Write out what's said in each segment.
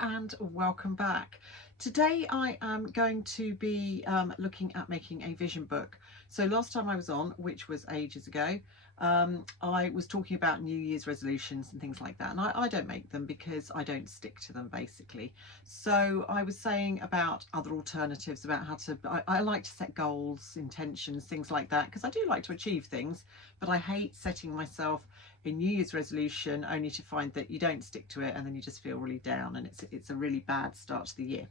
and welcome back. Today I am going to be looking at making a vision book. So last time I was on, which was ages ago, I was talking about New Year's resolutions and things like that, and I don't make them because I don't stick to them basically. So I was saying about other alternatives, about how to, I like to set goals, intentions, things like that, because I do like to achieve things, but I hate setting myself a New Year's resolution only to find that you don't stick to it and then you just feel really down, and it's a really bad start to the year.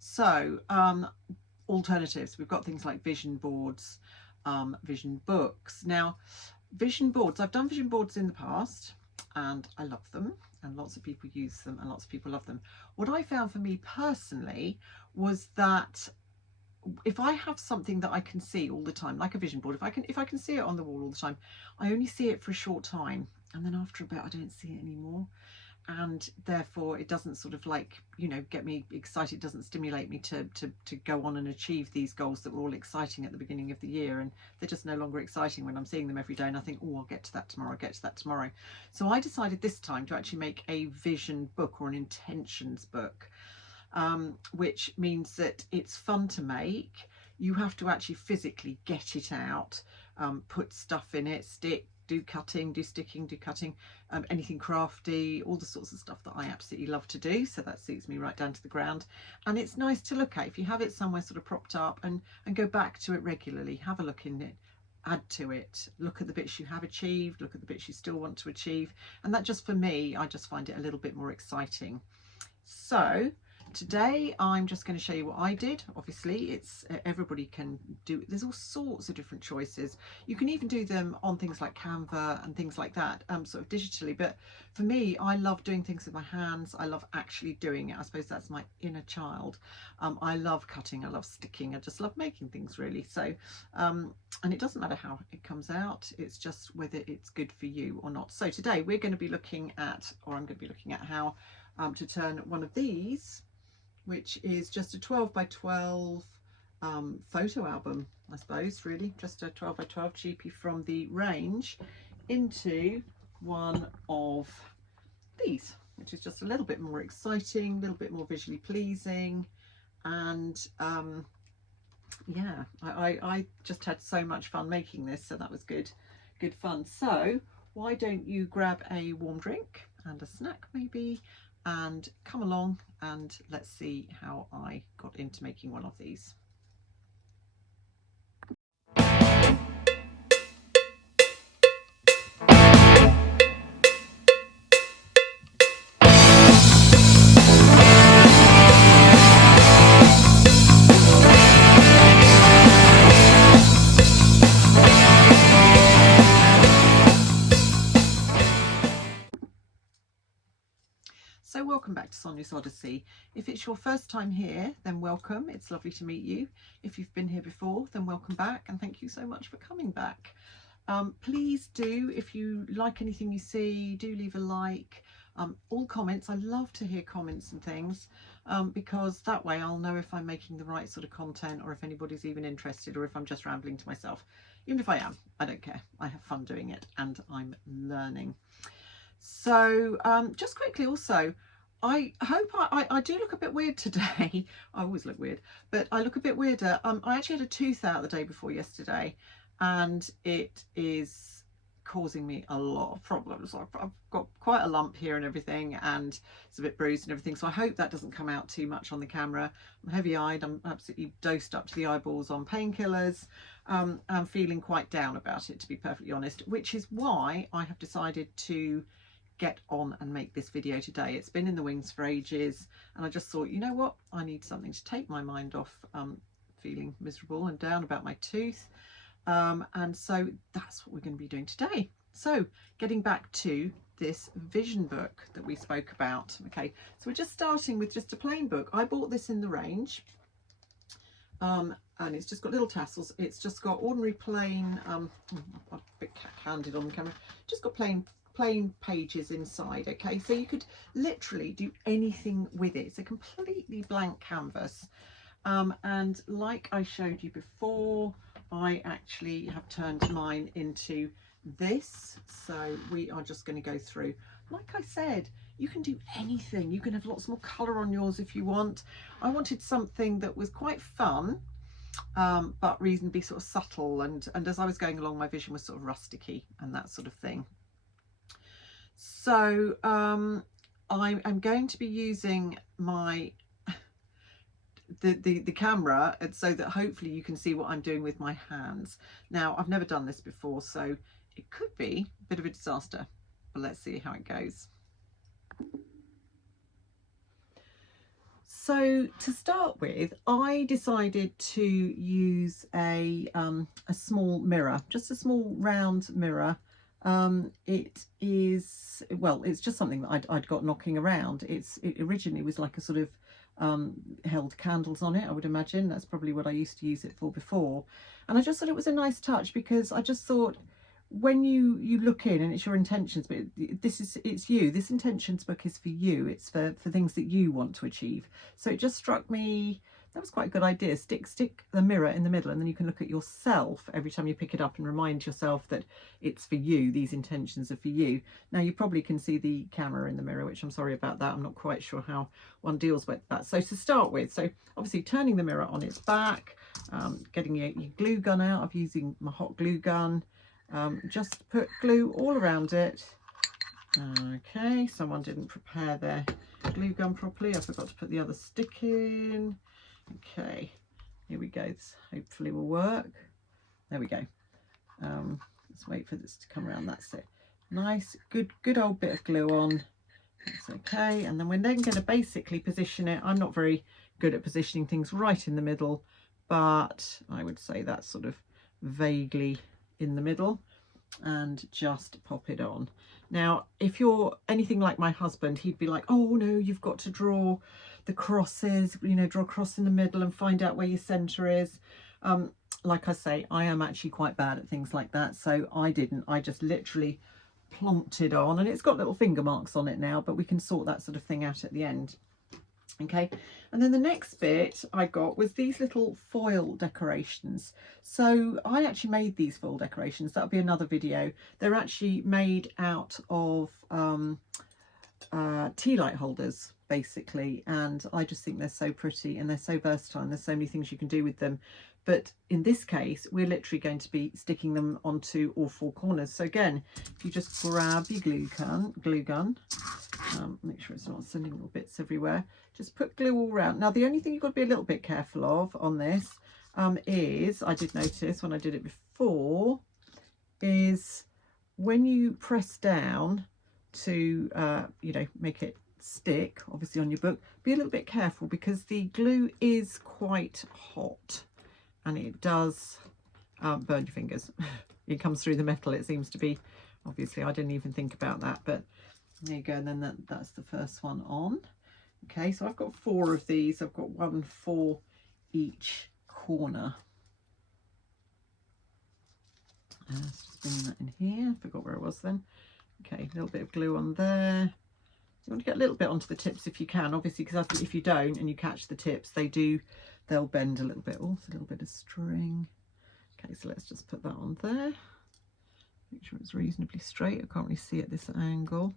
So alternatives, we've got things like vision boards, vision books. Now vision boards, I've done vision boards in the past and I love them, and lots of people use them and lots of people love them. What I found for me personally was that if I have something that I can see all the time, like a vision board, if I can see it on the wall all the time, I only see it for a short time, and then after a bit I don't see it anymore, and therefore it doesn't sort of like, you know, get me excited. It doesn't stimulate me to go on and achieve these goals that were all exciting at the beginning of the year, and they're just no longer exciting when I'm seeing them every day and I think, oh, I'll get to that tomorrow, I'll get to that tomorrow. So I decided this time to actually make a vision book, or an intentions book, which means that it's fun to make. You have to actually physically get it out, put stuff in it, stick, do cutting, do sticking, do cutting, anything crafty, all the sorts of stuff that I absolutely love to do. So that suits me right down to the ground, and it's nice to look at if you have it somewhere sort of propped up, and go back to it regularly, have a look in it, add to it, look at the bits you have achieved, look at the bits you still want to achieve, and that, just for me, I just find it a little bit more exciting. So today I'm just going to show you what I did. Obviously it's everybody can do, there's all sorts of different choices. You can even do them on things like Canva and things like that, sort of digitally, but for me, I love doing things with my hands. I love actually doing it. I suppose that's my inner child. I love cutting, I love sticking, I just love making things, really. So and it doesn't matter how it comes out, it's just whether it's good for you or not. So today we're going to be looking at, or I'm going to be looking at, how to turn one of these, which is just a 12 by 12 photo album, I suppose, really just a 12 by 12 cheapie from the range, into one of these, which is just a little bit more exciting, a little bit more visually pleasing, and yeah, I just had so much fun making this, so that was good fun. So why don't you grab a warm drink and a snack maybe, and come along and let's see how I got into making one of these. So welcome back to Sonia's Odyssey. If it's your first time here, then welcome. It's lovely to meet you. If you've been here before, then welcome back, and thank you so much for coming back. Please do, if you like anything you see, do leave a like. All comments, I love to hear comments and things, because that way I'll know if I'm making the right sort of content, or if anybody's even interested, or if I'm just rambling to myself. Even if I am, I don't care. I have fun doing it and I'm learning. So just quickly also, I hope I do look a bit weird today. I always look weird, but I look a bit weirder. I actually had a tooth out the day before yesterday, and it is causing me a lot of problems. I've got quite a lump here and everything, and it's a bit bruised and everything, so I hope that doesn't come out too much on the camera. I'm heavy-eyed, I'm absolutely dosed up to the eyeballs on painkillers. I'm feeling quite down about it, to be perfectly honest, which is why I have decided to get on and make this video today. It's been in the wings for ages, and I just thought, you know what, I need something to take my mind off feeling miserable and down about my tooth, and so that's what we're going to be doing today. So getting back to this vision book that we spoke about. Okay, so we're just starting with just a plain book. I bought this in the range, and it's just got little tassels. It's just got ordinary plain, I'm a bit candid on the camera, just got plain pages inside. Okay, so you could literally do anything with it. It's a completely blank canvas, and like I showed you before, I actually have turned mine into this. So we are just going to go through, like I said, You can do anything. You can have lots more colour on yours if you want. I wanted something that was quite fun, but reasonably sort of subtle, and as I was going along, my vision was sort of rusticy and that sort of thing. So I'm going to be using my the camera so that hopefully you can see what I'm doing with my hands. Now, I've never done this before, so it could be a bit of a disaster, but let's see how it goes. So to start with, I decided to use a small mirror, just a small round mirror. It is, well, it's just something that I'd got knocking around. It originally was like a sort of held candles on it, I would imagine. That's probably what I used to use it for before. And I just thought it was a nice touch, because I just thought, when you look in and it's your intentions, but it's you, this intentions book is for you, it's for things that you want to achieve. So it just struck me that was quite a good idea. Stick the mirror in the middle, and then you can look at yourself every time you pick it up and remind yourself that it's for you, these intentions are for you. Now, you probably can see the camera in the mirror, which I'm sorry about that, I'm not quite sure how one deals with that. So to start with, so obviously turning the mirror on its back, getting your glue gun out. I'm using my hot glue gun. Just put glue all around it. Okay, someone didn't prepare their glue gun properly. I forgot to put the other stick in. Okay, here we go. This hopefully will work. There we go. Let's wait for this to come around. That's it. Nice, good old bit of glue on. That's okay. And then we're then going to basically position it. I'm not very good at positioning things right in the middle, but I would say that's sort of vaguely in the middle, and just pop it on. Now, if you're anything like my husband, he'd be like, oh no, you've got to draw the crosses, you know, draw a cross in the middle and find out where your center is. Like I say, I am actually quite bad at things like that, so I didn't. I just literally plonked it on, and it's got little finger marks on it now, but we can sort that sort of thing out at the end. Okay, and then the next bit I got was these little foil decorations. So I actually made these foil decorations. That'll be another video. They're actually made out of tea light holders, basically, and I just think they're so pretty and they're so versatile, and there's so many things you can do with them. But in this case, we're literally going to be sticking them onto all four corners. So again, if you just grab your glue gun, make sure it's not sending little bits everywhere. Just put glue all around. Now, the only thing you've got to be a little bit careful of on this is, I did notice when I did it before, is when you press down to, you know, make it stick, obviously on your book, be a little bit careful, because the glue is quite hot and it does burn your fingers. It comes through the metal, it seems to be. Obviously, I didn't even think about that, but there you go. And then that's the first one on. Okay, so I've got 4 of these. I've got 1 for each corner. Let's just bring that in here. I forgot where I was then. Okay, a little bit of glue on there. You want to get a little bit onto the tips if you can, obviously, because if you don't and you catch the tips, they'll bend a little bit. Oh, it's a little bit of string. Okay, so let's just put that on there. Make sure it's reasonably straight. I can't really see at this angle,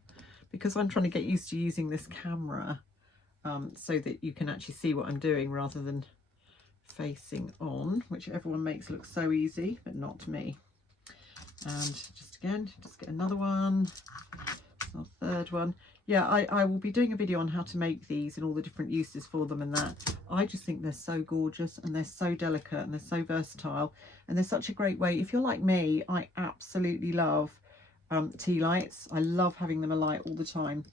because I'm trying to get used to using this camera so that you can actually see what I'm doing rather than facing on, which everyone makes look so easy, but not me. And just get another one, our third one. Yeah, I will be doing a video on how to make these and all the different uses for them and that. I just think they're so gorgeous, and they're so delicate, and they're so versatile, and they're such a great way. If you're like me, I absolutely love tea lights. I love having them alight all the time,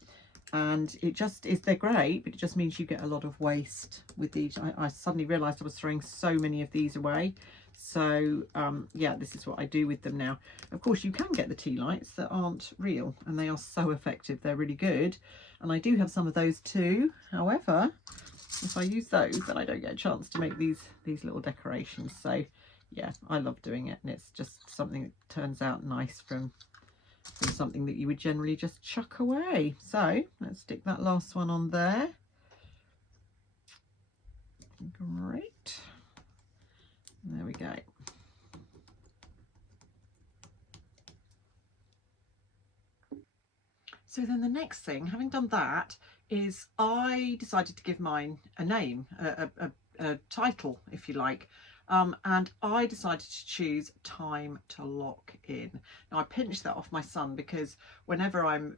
and it just is, they're great, but it just means you get a lot of waste with these. I suddenly realized I was throwing so many of these away. So yeah, this is what I do with them now. Of course, you can get the tea lights that aren't real, and they are so effective. They're really good, and I do have some of those too. However, if I use those, then I don't get a chance to make these little decorations. So yeah, I love doing it, and it's just something that turns out nice from something that you would generally just chuck away. So let's stick that last one on there. Great. There we go. So then the next thing, having done that, is I decided to give mine a name, a title, if you like. And I decided to choose Time to Lock In. Now I pinched that off my son because whenever I'm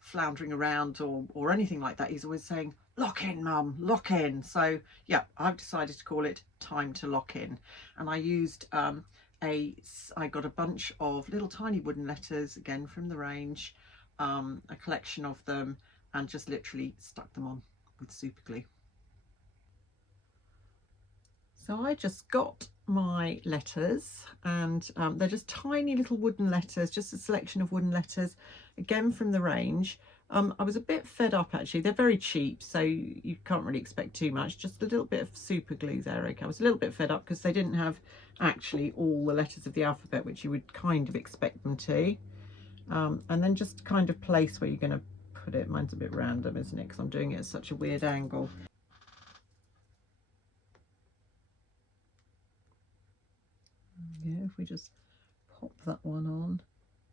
floundering around or anything like that, he's always saying, lock in, mum, lock in. So yeah, I've decided to call it Time to Lock In. And I used I got a bunch of little tiny wooden letters, again from the range, a collection of them, and just literally stuck them on with super glue. So I just got my letters, and they're just tiny little wooden letters, just a selection of wooden letters, again from the range. I was a bit fed up actually. They're very cheap, so you can't really expect too much. Just a little bit of super glue there. Okay, I was a little bit fed up because they didn't have actually all the letters of the alphabet, which you would kind of expect them to. And then just kind of place where you're going to put it. Mine's a bit random, isn't it? Because I'm doing it at such a weird angle. Yeah, if we just pop that one on,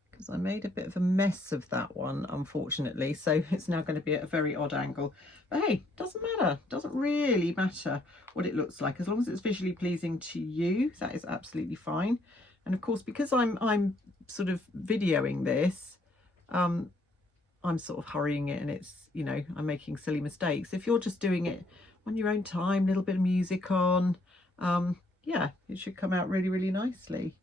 because I made a bit of a mess of that one, unfortunately, so it's now going to be at a very odd angle. But hey, doesn't matter, doesn't really matter what it looks like, as long as it's visually pleasing to you. That is absolutely fine. And of course, because I'm sort of videoing this, I'm sort of hurrying it, and it's, you know, I'm making silly mistakes. If you're just doing it on your own time, little bit of music on, yeah, it should come out really, really nicely.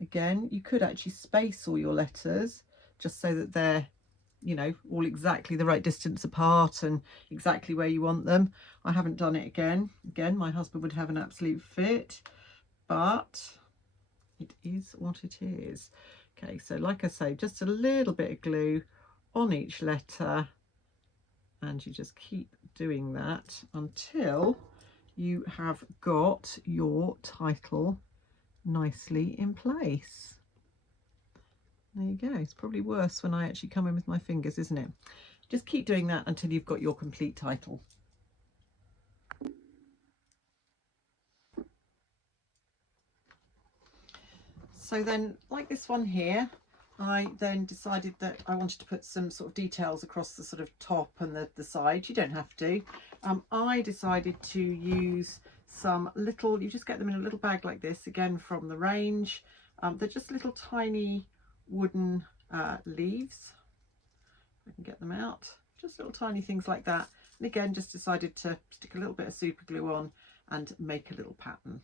Again, you could actually space all your letters just so that they're, you know, all exactly the right distance apart and exactly where you want them. I haven't done it again. Again, my husband would have an absolute fit, but it is what it is. Okay, so like I say, just a little bit of glue on each letter, and you just keep doing that until you have got your title nicely in place. There you go. It's probably worse when I actually come in with my fingers, isn't it? Just keep doing that until you've got your complete title. So then, like this one here, I then decided that I wanted to put some sort of details across the sort of top and the side. You don't have to. I decided to use some little, you just get them in a little bag like this, again from the range. They're just little tiny wooden leaves. I can get them out, just little tiny things like that. And again, just decided to stick a little bit of super glue on and make a little pattern.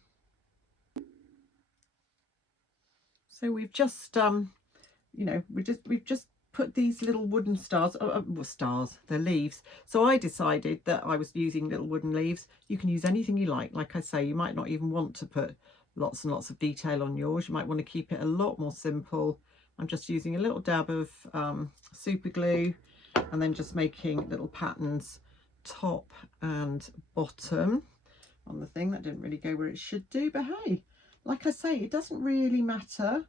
So we've just you know, we've just put these little wooden stars, well, stars, they're leaves. So I decided that I was using little wooden leaves. You can use anything you like. Like I say, you might not even want to put lots and lots of detail on yours. You might want to keep it a lot more simple. I'm just using a little dab of super glue, and then just making little patterns top and bottom on the thing. That didn't really go where it should do, but hey, like I say, it doesn't really matter.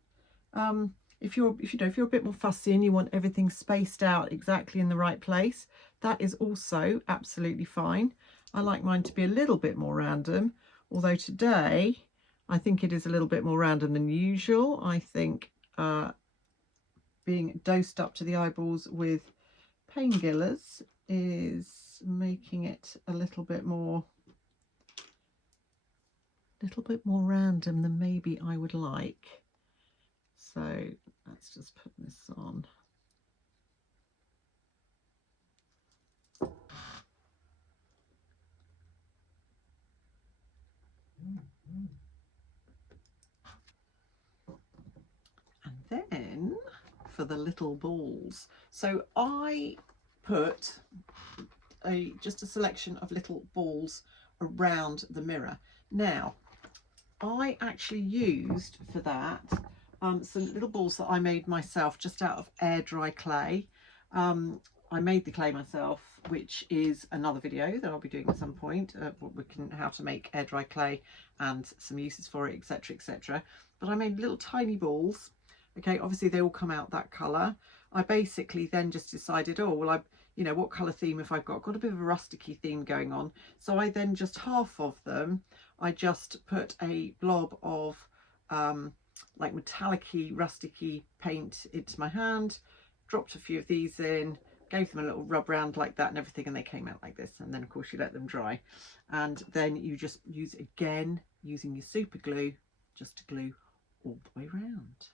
If you're a bit more fussy and you want everything spaced out exactly in the right place, that is also absolutely fine. I like mine to be a little bit more random, although today I think it is a little bit more random than usual. I think being dosed up to the eyeballs with painkillers is making it a little bit more random than maybe I would like. So let's just put this on. And then for the little balls. So I put just a selection of little balls around the mirror. Now, I actually used for that some little balls that I made myself just out of air dry clay. I made the clay myself, which is another video that I'll be doing at some point, how to make air dry clay and some uses for it, etc, etc. But I made little tiny balls. Okay, obviously they all come out that colour. I basically then just decided, oh well, you know, what colour theme have I got? I've got a bit of a rusticy theme going on. So I then just half of them, I just put a blob of like metallic-y, rustic-y paint into my hand, dropped a few of these in, gave them a little rub round like that and everything, and they came out like this. And then of course you let them dry, and then you just use again using your super glue just to glue all the way round.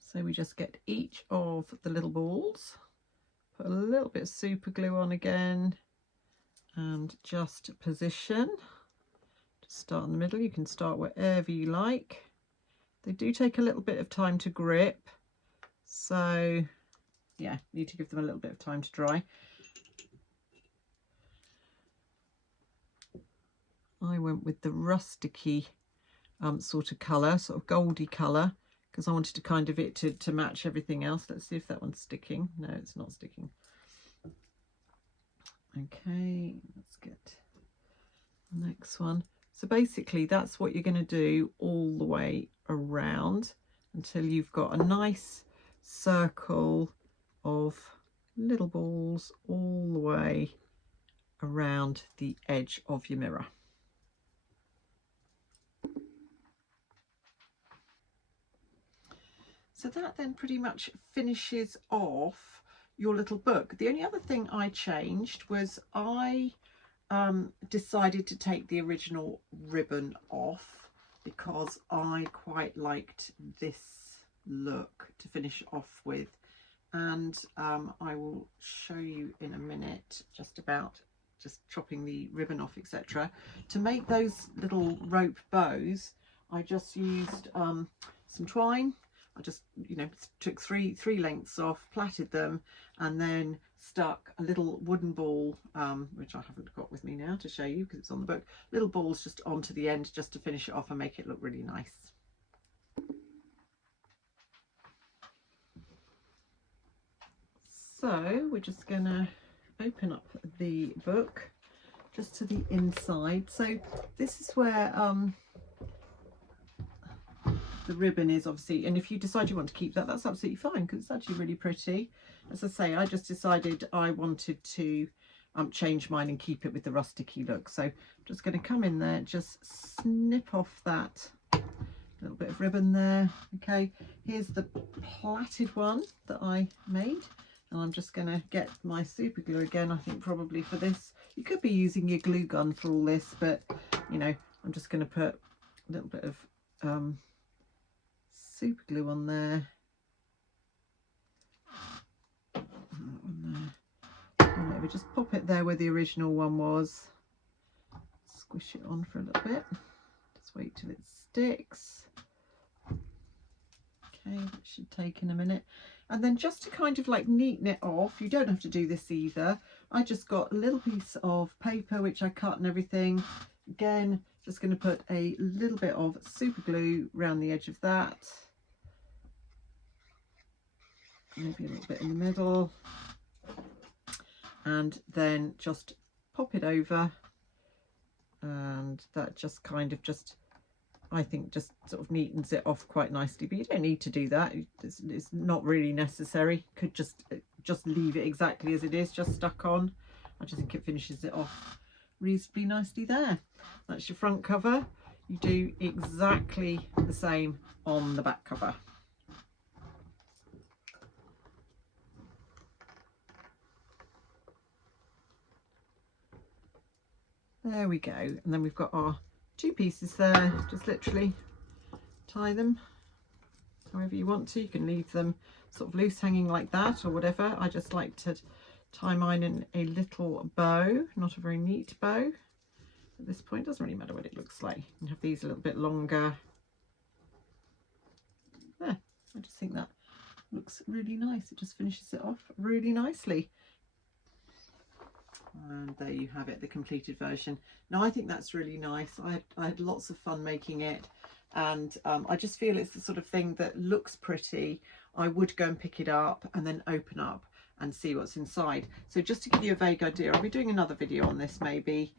So we just get each of the little balls, put a little bit of super glue on again, and just position to start in the middle. You can start wherever you like. They do take a little bit of time to grip, so yeah, need to give them a little bit of time to dry. I went with the rusticy sort of colour, sort of goldy colour, because I wanted to kind of it to match everything else. Let's see if that one's sticking. No, it's not sticking. Okay, let's get the next one. So basically that's what you're going to do all the way around until you've got a nice circle of little balls all the way around the edge of your mirror. So that then pretty much finishes off your little book. The only other thing I changed was I decided to take the original ribbon off because I quite liked this look to finish off with, and I will show you in a minute just chopping the ribbon off, etc. To make those little rope bows, I just used some twine. I just, you know, took three lengths off, plaited them, and then stuck a little wooden ball, which I haven't got with me now to show you because it's on the book, little balls just onto the end just to finish it off and make it look really nice. So we're just going to open up the book just to the inside. So this is where the ribbon is, obviously, and if you decide you want to keep that, that's absolutely fine because it's actually really pretty. As I say, I just decided I wanted to change mine and keep it with the rusticy look. So I'm just going to come in there, just snip off that little bit of ribbon there. Okay, here's the plaited one that I made, and I'm just going to get my super glue again. I think probably for this you could be using your glue gun for all this, but you know, I'm just going to put a little bit of super glue on there, and maybe just pop it there where the original one was, squish it on for a little bit, just wait till it sticks. Okay, that should take in a minute. And then just to kind of like neaten it off, you don't have to do this either, I just got a little piece of paper which I cut and everything. Again, just going to put a little bit of super glue around the edge of that, maybe a little bit in the middle, and then just pop it over, and that just kind of just, I think, just sort of neatens it off quite nicely. But you don't need to do that, it's not really necessary. Could just leave it exactly as it is, just stuck on. I just think it finishes it off reasonably nicely there. That's your front cover. You do exactly the same on the back cover. There we go, and then we've got our two pieces there. Just literally tie them however you want to. You can leave them sort of loose hanging like that or whatever. I just like to tie mine in a little bow, not a very neat bow at this point. Doesn't really matter what it looks like. You can have these a little bit longer. There, I just think that looks really nice. It just finishes it off really nicely. And there you have it, the completed version. Now I think that's really nice. I had lots of fun making it, and I just feel it's the sort of thing that looks pretty. I would go and pick it up and then open up and see what's inside. So just to give you a vague idea, I'll be doing another video on this maybe.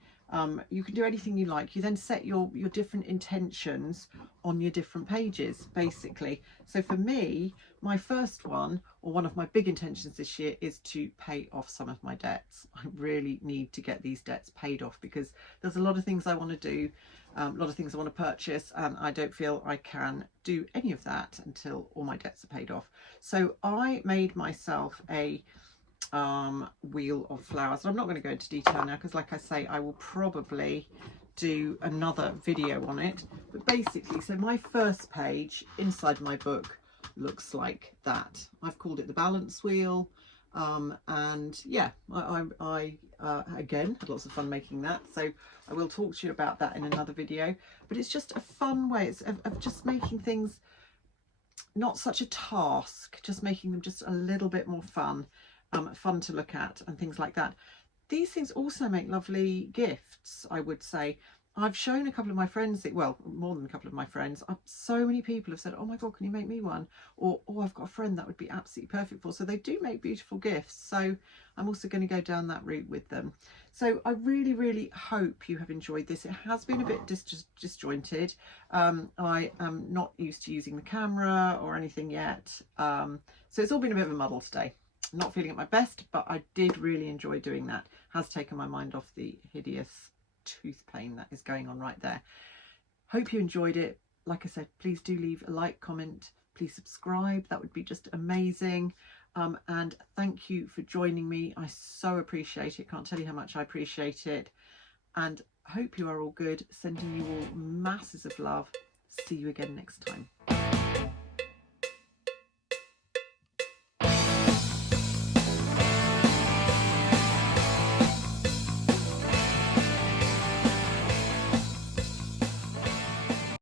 You can do anything you like. You then set your different intentions on your different pages, basically. So for me, my first one, or one of my big intentions this year, is to pay off some of my debts. I really need to get these debts paid off because there's a lot of things I want to do. a lot of things I want to purchase, and I don't feel I can do any of that until all my debts are paid off. So I made myself a wheel of flowers. I'm not going to go into detail now because, like I say, I will probably do another video on it. But basically, so my first page inside my book looks like that. I've called it the balance wheel, and yeah, I again had lots of fun making that, so I will talk to you about that in another video. But it's just a fun way of just making things not such a task, just making them just a little bit more fun, fun to look at and things like that. These things also make lovely gifts, I would say. I've shown a couple of my friends, well, more than a couple of my friends, so many people have said, oh my God, can you make me one? Or, oh, I've got a friend that would be absolutely perfect for. So they do make beautiful gifts. So I'm also going to go down that route with them. So I really, really hope you have enjoyed this. It has been a bit disjointed. I am not used to using the camera or anything yet. So it's all been a bit of a muddle today. Not feeling at my best, but I did really enjoy doing that. Has taken my mind off the hideous tooth pain that is going on right there. Hope you enjoyed it. Like I said, please do leave a like, comment, please subscribe. That would be just amazing. And thank you for joining me. I so appreciate it. Can't tell you how much I appreciate it. And hope you are all good. Sending you all masses of love. See you again next time.